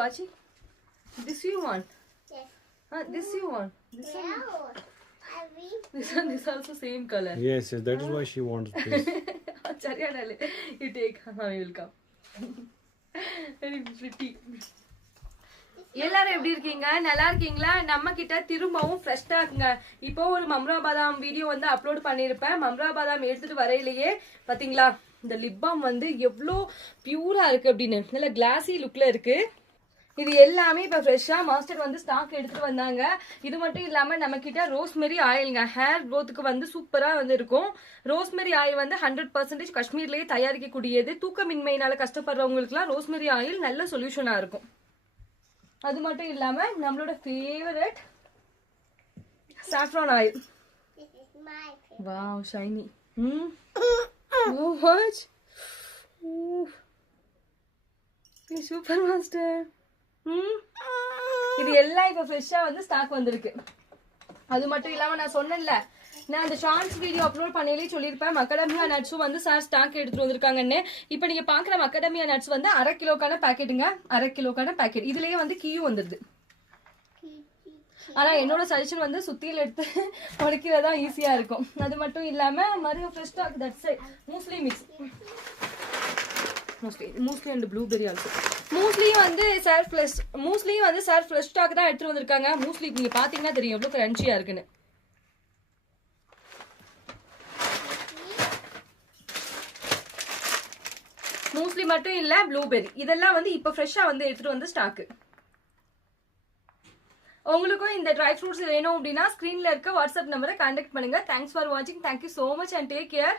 watching. This you want? Yes. This you want? This one? This also same color. Yes, that is why she wants this. You take. I will come. Very pretty. எல்லாரும் எப்படி இருக்கீங்க? நல்லா இருக்கீங்களா? நம்ம கிட்ட திரும்பவும் ஃப்ரெஷ்ஷா இருக்குங்க. இப்போ ஒரு மம்ரா பாதாம் வீடியோ வந்து அப்லோட் பண்ணிருப்பேன். மம்ரா பாதாம் எடுத்துட்டு வரையிலேயே பாத்தீங்களா இந்த லிப் பாம் வந்து எவ்வளோ பியூரா இருக்கு அப்படின்னு நல்ல கிளாசி லுக்ல இருக்கு. இது எல்லாமே இப்போ ஃப்ரெஷ்ஷா மாஸ்டர் வந்து ஸ்டாக் எடுத்துட்டு வந்தாங்க. இது மட்டும் இல்லாம நம்ம கிட்ட ரோஸ்மெரி ஆயில்ங்க ஹேர் க்ரோத்துக்கு வந்து சூப்பரா வந்து இருக்கும். ரோஸ்மெரி ஆயில் வந்து 100% காஷ்மீர்லயே தயாரிக்கக்கூடியது. தூக்கமின்மையினால கஷ்டப்படுறவங்களுக்குலாம் ரோஸ்மெரி ஆயில் நல்ல சொல்யூஷனா இருக்கும். அது மட்டும் இல்லாம நம்மளோட favourite saffron oil. Wow, shiny. Oh, what? Super master. இது எல்லாம் இப்ப ஃப்ரெஷ்ஷா வந்து ஸ்டாக் வந்திருக்கு. அது மட்டும் இல்லாம நான் சொன்னேன்ல நான் அந்த ஷார்ட்ஸ் வீடியோ அப்லோட் பண்ணலே சொல்லியிருப்பேன் மக்கடமியா நட்ஸும் வந்து சார் ஸ்டாக் எடுத்துட்டு வந்திருக்காங்கன்னு. இப்போ நீங்க பாக்குற மக்கடமியா நட்ஸ் வந்து 1/2 கிலோக்கான பேக்கெட்டுங்க. 1/2 கிலோக்கான பேக்கெட். இதுலயே வந்து கீயும் வந்துருது. ஆனா என்னோட சஜஷன் வந்து சுத்தியில எடுத்து உடைக்கிறதா ஈஸியா இருக்கும். அது மட்டும் இல்லாம மறுபடியும் fresh stock that side muesli mix muesli and blueberry also. மூஸ்லியும் வந்து சார் ஃப்ரெஷ் ஸ்டாக் தான் எடுத்துட்டு வந்திருக்காங்க. மூஸ்லி நீங்க பாத்தீங்கன்னா தெரியும் எவ்வளவு கிரன்ச்சியா இருக்குன்னு. மூஸ்லி மட்டும் இல்ல ப்ளூபெரி இதெல்லாம் வந்து இப்ப ஃப்ரெஷ்ஷா வந்து எடுத்துட்டு வந்து ஸ்டாக். உங்களுக்கும் இந்த ட்ரை ஃப்ரூட்ஸ் வேணும் அப்படின்னா ஸ்கிரீன்ல இருக்க வாட்ஸ்அப் நம்பரை கான்டாக்ட் பண்ணுங்க. தேங்க்ஸ் ஃபார் வாட்சிங். Thank you so much and take care.